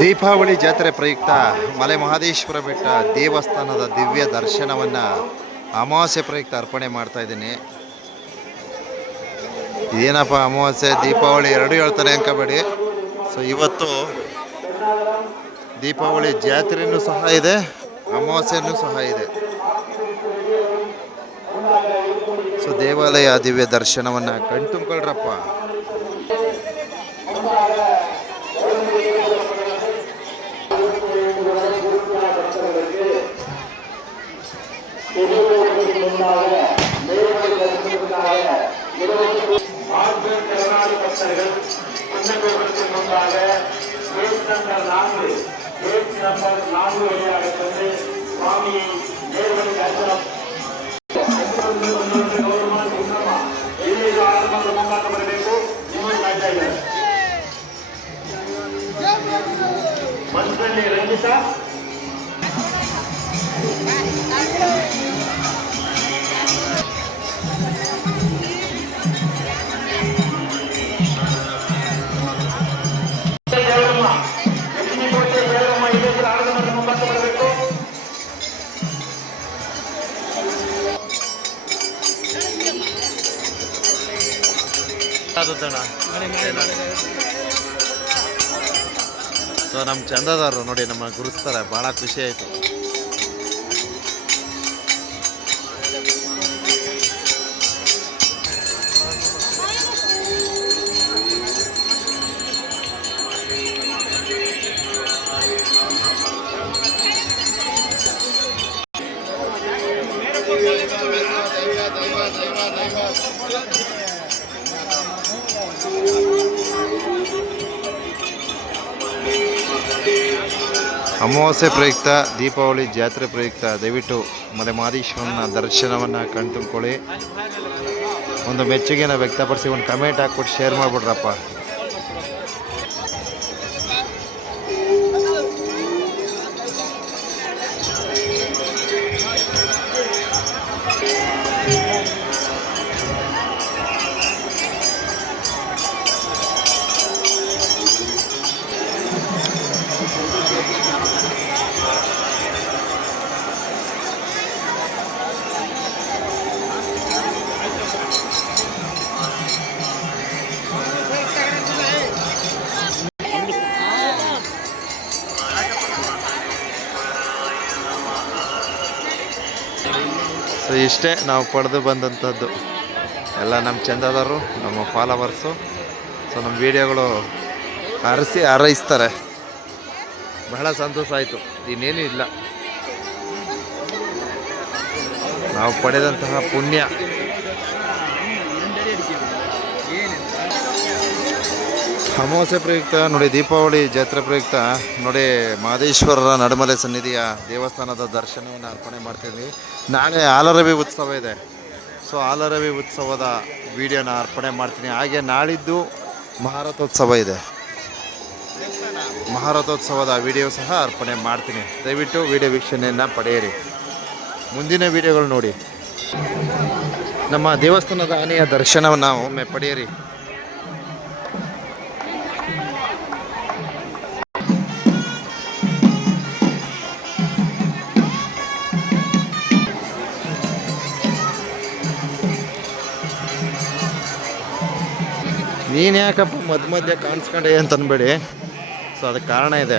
ದೀಪಾವಳಿ ಜಾತ್ರೆ ಪ್ರಯುಕ್ತ ಮಲೆ ಮಹದೇಶ್ವರ ಬೆಟ್ಟ ದೇವಸ್ಥಾನದ ದಿವ್ಯ ದರ್ಶನವನ್ನು ಅಮಾವಾಸ್ಯೆ ಪ್ರಯುಕ್ತ ಅರ್ಪಣೆ ಮಾಡ್ತಾ ಇದ್ದೀನಿ. ಇದೇನಪ್ಪ ಅಮಾವಾಸ್ಯೆ? ದೀಪಾವಳಿ ಎರಡು ಹೇಳ್ತಾರೆ ಅಂಕಬೇಡಿ ಸೊ ಇವತ್ತು ದೀಪಾವಳಿ ಜಾತ್ರೆಯೂ ಸಹ ಇದೆ ಅಮಾವಾಸ್ಯೆಯೂ ಸಹ ಇದೆ. ಸೊ ದೇವಾಲಯ ದಿವ್ಯ ದರ್ಶನವನ್ನು ಕಣ್ತುಂಬ್ಕೊಳ್ರಪ್ಪ. திறனாளி பக்தர்கள் புண்ணகோபுரத்தின் முன்பாக கேட் நம்பர் நான்கு கேட் நம்பர் நான்கு வழியாக சென்று சுவாமியை நேர்வழி தரிசனம் ಎಲ್ಲಿದು ಆರಂಭದ ಮುಂಭಾಗ ಬರಬೇಕು ನಿಮಗೆ ಸಾಧ್ಯ ಇದೆ ಮನಸ್ಸಲ್ಲಿ ರಂಜಿತಾ ಸೊ ನಮ್ಮ ಚಂದದಾರರು ನೋಡಿ ನಮ್ಮ ಗುರುಸ್ತಾರೆ ಭಾಳ ಖುಷಿ ಆಯಿತು. ಅಮಾವಾಸ್ಯೆ ಪ್ರಯುಕ್ತ, ದೀಪಾವಳಿ ಜಾತ್ರೆ ಪ್ರಯುಕ್ತ, ದಯವಿಟ್ಟು ಮಲೆ ಮಾದೇಶ್ವರನ ದರ್ಶನವನ್ನು ಕಣ್ತುಂಬ್ಕೊಳ್ಳಿ. ಒಂದು ಮೆಚ್ಚುಗೆನ ವ್ಯಕ್ತಪಡಿಸಿ, ಒಂದು ಕಮೆಂಟ್ ಹಾಕ್ಬಿಟ್ಟು ಶೇರ್ ಮಾಡಿಬಿಡ್ರಪ್ಪ. ಸೊ ಇಷ್ಟೇ ನಾವು ಪಡೆದು ಬಂದಂಥದ್ದು. ಎಲ್ಲ ನಮ್ಮ ಚಂದದವರು ನಮ್ಮ ಫಾಲೋವರ್ಸು. ಸೊ ನಮ್ಮ ವಿಡಿಯೋಗಳು ಹರಿಸಿ ಹಾರೈಸ್ತಾರೆ ಬಹಳ ಸಂತೋಷ ಆಯಿತು. ಇನ್ನೇನು ಇಲ್ಲ. ನಾವು ಪಡೆದಂತಹ ಪುಣ್ಯ. ಅಮಾವಾಸ್ಯೆ ಪ್ರಯುಕ್ತ, ನೋಡಿ ದೀಪಾವಳಿ ಜಾತ್ರೆ ಪ್ರಯುಕ್ತ, ನೋಡಿ ಮಹದೇಶ್ವರರ ನಡುಮಲೆ ಸನ್ನಿಧಿಯ ದೇವಸ್ಥಾನದ ದರ್ಶನವನ್ನು ಅರ್ಪಣೆ ಮಾಡ್ತೀವಿ ನಾಳೆ ಆಲರವಿ ಉತ್ಸವ ಇದೆ. ಸೊ ಆಲರವಿ ಉತ್ಸವದ ವಿಡಿಯೋನ ಅರ್ಪಣೆ ಮಾಡ್ತೀನಿ. ಹಾಗೆ ನಾಳಿದ್ದು ಮಹಾರಥೋತ್ಸವ ಇದೆ. ಮಹಾರಥೋತ್ಸವದ ವಿಡಿಯೋ ಸಹ ಅರ್ಪಣೆ ಮಾಡ್ತೀನಿ. ದಯವಿಟ್ಟು ವಿಡಿಯೋ ವೀಕ್ಷಣೆಯನ್ನು ಪಡೆಯಿರಿ. ಮುಂದಿನ ವಿಡಿಯೋಗಳು ನೋಡಿ. ನಮ್ಮ ದೇವಸ್ಥಾನದ ಆನೆಯ ದರ್ಶನವನ್ನು ಒಮ್ಮೆ ಪಡೆಯಿರಿ. ನೀನು ಯಾಕಪ್ಪ ಮಧ್ಯ ಮಧ್ಯೆ ಕಾಣಿಸ್ಕೊಂಡೆ ಅಂತ ಅನ್ಬೇಡಿ ಸೊ ಅದಕ್ಕೆ ಕಾರಣ ಇದೆ.